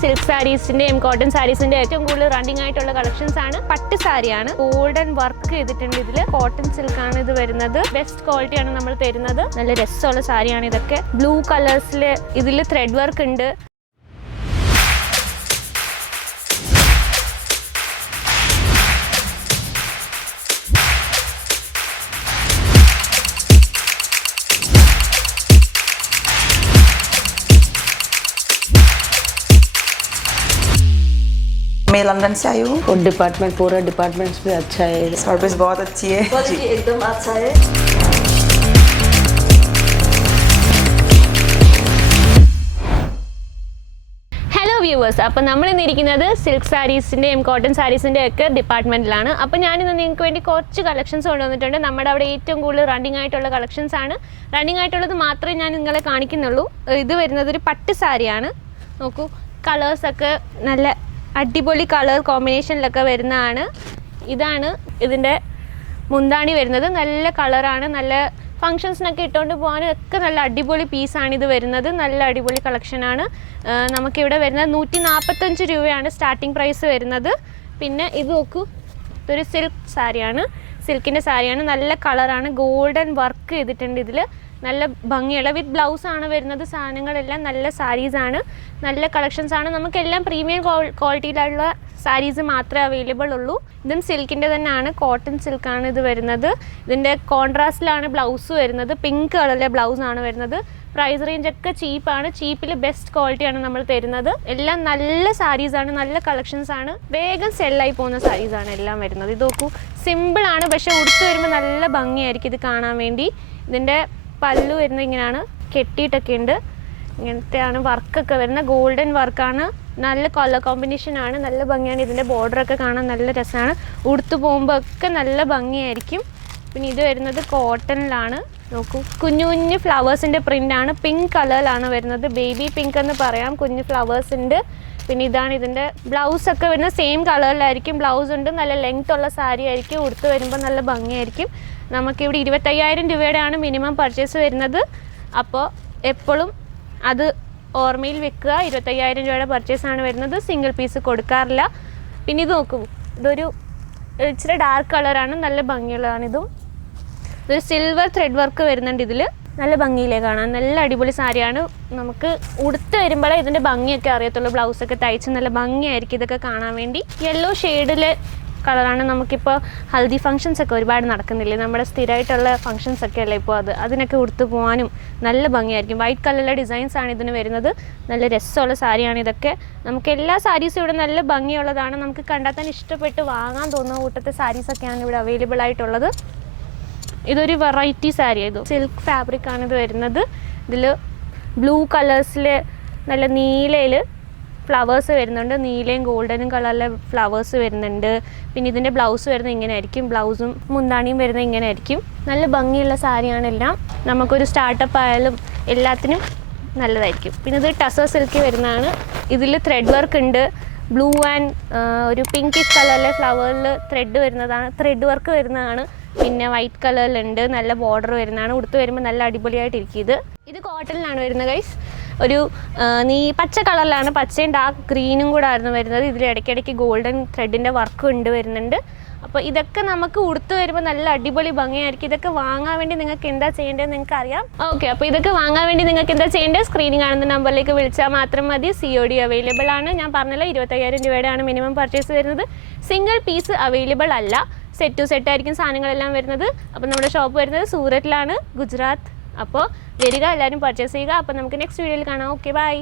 Silk സാരീസിന്റെയും cotton സാരീസിന്റെ ഏറ്റവും കൂടുതൽ running ആയിട്ടുള്ള കളക്ഷൻസ് ആണ്. പട്ട് സാരിയാണ്, ഗോൾഡൻ വർക്ക് ചെയ്തിട്ടുണ്ട്. ഇതില് കോട്ടൺ സിൽക്ക് ആണ് ഇത് വരുന്നത്. ബെസ്റ്റ് ക്വാളിറ്റി ആണ് നമ്മൾ തരുന്നത്. നല്ല രസമുള്ള സാരിയാണ് ഇതൊക്കെ. ബ്ലൂ കളേഴ്സിൽ ഇതിൽ ത്രെഡ് വർക്ക് ഉണ്ട്. मैं लंदन से आई हूँ। और डिपार्टमेंट पूरा डिपार्टमेंट्स भी अच्छा है, सर्विस बहुत अच्छी है, क्वालिटी एकदम अच्छा है। ഹലോ വ്യൂവേഴ്സ്, അപ്പോൾ നമ്മൾ ഇന്നിരിക്കുന്നത് സിൽക്ക് സാരീസിൻ്റെയും കോട്ടൺ സാരീസിൻ്റെ ഒക്കെ ഡിപ്പാർട്ട്മെൻറ്റിലാണ്. അപ്പോൾ ഞാനിന്ന് നിങ്ങൾക്ക് വേണ്ടി കുറച്ച് കളക്ഷൻസ് കൊണ്ടുവന്നിട്ടുണ്ട്. നമ്മുടെ അവിടെ ഏറ്റവും കൂടുതൽ റണ്ണിങ് ആയിട്ടുള്ള കളക്ഷൻസ് ആണ്. റണ്ണിങ് ആയിട്ടുള്ളത് മാത്രമേ ഞാൻ നിങ്ങളെ കാണിക്കുന്നുള്ളൂ. ഇത് വരുന്നത് ഒരു പട്ട് സാരിയാണ്. നോക്കൂ, കളേഴ്സൊക്കെ നല്ല അടിപൊളി കളർ കോമ്പിനേഷനിലൊക്കെ വരുന്നതാണ്. ഇതാണ് ഇതിൻ്റെ മുന്താണി വരുന്നത്. നല്ല കളറാണ്. നല്ല ഫങ്ഷൻസിനൊക്കെ ഇട്ടുകൊണ്ട് പോകാനും ഒക്കെ നല്ല അടിപൊളി പീസാണ് ഇത് വരുന്നത്. നല്ല അടിപൊളി കളക്ഷനാണ്. നമുക്കിവിടെ വരുന്നത് 145 രൂപയാണ് സ്റ്റാർട്ടിങ് പ്രൈസ് വരുന്നത്. പിന്നെ ഇത് നോക്കൂ, ഇതൊരു സിൽക്ക് സാരിയാണ്, സിൽക്കിൻ്റെ സാരിയാണ്. നല്ല കളറാണ്, ഗോൾഡൻ വർക്ക് ചെയ്തിട്ടുണ്ട്. ഇതിൽ നല്ല ഭംഗിയുള്ള വിത്ത് ബ്ലൗസാണ് വരുന്നത്. സാധനങ്ങളെല്ലാം നല്ല സാരീസാണ്, നല്ല കളക്ഷൻസാണ്. നമുക്കെല്ലാം പ്രീമിയം ക്വാളിറ്റിയിലുള്ള സാരീസ് മാത്രമേ അവൈലബിൾ ഉള്ളൂ. ഇതും സിൽക്കിൻ്റെ തന്നെയാണ്, കോട്ടൺ സിൽക്കാണ് ഇത് വരുന്നത്. ഇതിൻ്റെ കോൺട്രാസ്റ്റിലാണ് ബ്ലൗസ് വരുന്നത്. പിങ്ക് കളറിലെ ബ്ലൗസാണ് വരുന്നത്. പ്രൈസ് റേഞ്ചൊക്കെ ചീപ്പാണ്. ചീപ്പിൽ ബെസ്റ്റ് ക്വാളിറ്റിയാണ് നമ്മൾ തരുന്നത്. എല്ലാം നല്ല സാരീസാണ്, നല്ല കളക്ഷൻസാണ്. വേഗം സെല്ലായി പോകുന്ന സാരീസാണ് എല്ലാം വരുന്നത്. ഇത് നോക്കൂ, സിമ്പിളാണ്, പക്ഷേ ഉടുത്ത് വരുമ്പോൾ നല്ല ഭംഗിയായിരിക്കും ഇത് കാണാൻ വേണ്ടി. ഇതിൻ്റെ പല്ലു വരുന്നത് ഇങ്ങനെയാണ്, കെട്ടിയിട്ടൊക്കെ ഉണ്ട്. ഇങ്ങനത്തെയാണ് വർക്കൊക്കെ വരുന്നത്. ഗോൾഡൻ വർക്കാണ്, നല്ല കളർ കോമ്പിനേഷനാണ്, നല്ല ഭംഗിയാണ്. ഇതിൻ്റെ ബോർഡറൊക്കെ കാണാൻ നല്ല രസമാണ്. ഉടുത്തു പോകുമ്പോൾ ഒക്കെ നല്ല ഭംഗിയായിരിക്കും. പിന്നെ ഇത് വരുന്നത് കോട്ടണിലാണ്. നോക്കൂ, കുഞ്ഞു കുഞ്ഞു ഫ്ലവേഴ്സിൻ്റെ പ്രിൻ്റാണ്. പിങ്ക് കളറിലാണ് വരുന്നത്. ബേബി പിങ്ക് എന്ന് പറയാം. കുഞ്ഞു ഫ്ലവേഴ്സ് ഉണ്ട്. പിന്നെ ഇതാണ് ഇതിൻ്റെ ബ്ലൗസൊക്കെ വരുന്നത്. സെയിം കളറിലായിരിക്കും ബ്ലൗസ് ഉണ്ട്. നല്ല ലെങ്ത് ഉള്ള സാരി ആയിരിക്കും. ഉടുത്ത് വരുമ്പോൾ നല്ല ഭംഗിയായിരിക്കും. നമുക്കിവിടെ 25,000 രൂപയുടെയാണ് മിനിമം പർച്ചേസ് വരുന്നത്. അപ്പോൾ എപ്പോഴും അത് ഓർമ്മയിൽ വെക്കുക. 25,000 രൂപയുടെ പർച്ചേസാണ് വരുന്നത്. സിംഗിൾ പീസ് കൊടുക്കാറില്ല. പിന്നെ ഇത് നോക്കൂ, ഇതൊരു ഇച്ചിരി ഡാർക്ക് കളറാണ്, നല്ല ഭംഗിയുള്ളതാണ്. ഇതൊരു സിൽവർ ത്രെഡ് വർക്ക് വരുന്നുണ്ട്. ഇതിൽ നല്ല ഭംഗിയിലേ കാണാൻ, നല്ല അടിപൊളി സാരിയാണ്. നമുക്ക് ഉടുത്ത് വരുമ്പോഴേ ഇതിൻ്റെ ഭംഗിയൊക്കെ അറിയത്തുള്ളൂ. ബ്ലൗസൊക്കെ തയ്ച്ച് നല്ല ഭംഗിയായിരിക്കും ഇതൊക്കെ കാണാൻ വേണ്ടി. യെല്ലോ ഷെയ്ഡിൽ കളറാണ്. നമുക്കിപ്പോൾ ഹൽദി ഫങ്ഷൻസൊക്കെ ഒരുപാട് നടക്കുന്നില്ലേ, നമ്മുടെ സ്ഥിരമായിട്ടുള്ള ഫങ്ഷൻസൊക്കെ അല്ലേ ഇപ്പോൾ, അതിനൊക്കെ ഉടുത്ത് പോകാനും നല്ല ഭംഗിയായിരിക്കും. വൈറ്റ് കളറിലെ ഡിസൈൻസാണ് ഇതിന് വരുന്നത്. നല്ല രസമുള്ള സാരിയാണ് ഇതൊക്കെ. നമുക്ക് എല്ലാ സാരീസും ഇവിടെ നല്ല ഭംഗിയുള്ളതാണ്. നമുക്ക് കണ്ടാൽ തന്നെ ഇഷ്ടപ്പെട്ട് വാങ്ങാൻ തോന്നുന്ന കൂട്ടത്തെ സാരീസൊക്കെയാണ് ഇവിടെ അവൈലബിൾ ആയിട്ടുള്ളത്. ഇതൊരു വെറൈറ്റി സാരി, ഇത് സിൽക്ക് ഫാബ്രിക്കാണ് ഇത് വരുന്നത്. ഇതിൽ ബ്ലൂ കളേഴ്സിൽ നല്ല നീലയിൽ ഫ്ലവേഴ്സ് വരുന്നുണ്ട്. നീലയും ഗോൾഡനും കളറിലെ ഫ്ലവേഴ്സ് വരുന്നുണ്ട്. പിന്നെ ഇതിൻ്റെ ബ്ലൗസ് വരുന്നത് ഇങ്ങനെ ആയിരിക്കും. ബ്ലൗസും മുന്താണിയും വരുന്നത് ഇങ്ങനെ ആയിരിക്കും. നല്ല ഭംഗിയുള്ള സാരിയാണ് എല്ലാം. നമുക്കൊരു സ്റ്റാർട്ടപ്പ് ആയാലും എല്ലാത്തിനും നല്ലതായിരിക്കും. പിന്നെ ഇത് ടസർ സിൽക്ക് വരുന്നതാണ്. ഇതിൽ ത്രെഡ് വർക്ക് ഉണ്ട്. ബ്ലൂ ആൻഡ് ഒരു പിങ്കിഷ് കളറിലെ ഫ്ലവറിൽ ത്രെഡ് വർക്ക് വരുന്നതാണ്. പിന്നെ വൈറ്റ് കളറിലുണ്ട്, നല്ല ബോർഡർ വരുന്നതാണ്. ഉടുത്ത് വരുമ്പോൾ നല്ല അടിപൊളിയായിട്ടിരിക്കും. ഇത് കോട്ടണിലാണ് വരുന്നത് ഗൈസ്. ഒരു പച്ച കളറിലാണ്, പച്ചയും ഡാർക്ക് ഗ്രീനും കൂടെ ആയിരുന്നു വരുന്നത്. ഇതിൽ ഇടയ്ക്കിടയ്ക്ക് ഗോൾഡൻ ത്രെഡിൻ്റെ വർക്ക് വരുന്നുണ്ട്. അപ്പോൾ ഇതൊക്കെ നമുക്ക് ഉടുത്ത് വരുമ്പോൾ നല്ല അടിപൊളി ഭംഗിയായിരിക്കും. ഇതൊക്കെ വാങ്ങാൻ വേണ്ടി നിങ്ങൾക്ക് എന്താ ചെയ്യേണ്ടതെന്ന് നിങ്ങൾക്ക് അറിയാം. ഓക്കെ, അപ്പോൾ ഇതൊക്കെ വാങ്ങാൻ വേണ്ടി നിങ്ങൾക്ക് എന്താ ചെയ്യേണ്ടത്? സ്ക്രീനിൽ കാണുന്ന നമ്പറിലേക്ക് വിളിച്ചാൽ മാത്രം മതി. COD അവൈലബിൾ ആണ്. ഞാൻ പറഞ്ഞല്ലോ, 25,000 രൂപയുടെയാണ് മിനിമം പർച്ചേസ് വരുന്നത്. സിംഗിൾ പീസ് അവൈലബിൾ അല്ല, സെറ്റ് ടു സെറ്റ് ആയിരിക്കും സാധനങ്ങളെല്ലാം വരുന്നത്. അപ്പോൾ നമ്മുടെ ഷോപ്പ് വരുന്നത് സൂററ്റിലാണ്, ഗുജറാത്ത്. അപ്പോൾ വരിക, എല്ലാവരും പർച്ചേസ് ചെയ്യുക. അപ്പോൾ നമുക്ക് നെക്സ്റ്റ് വീഡിയോയിൽ കാണാം. Okay, by.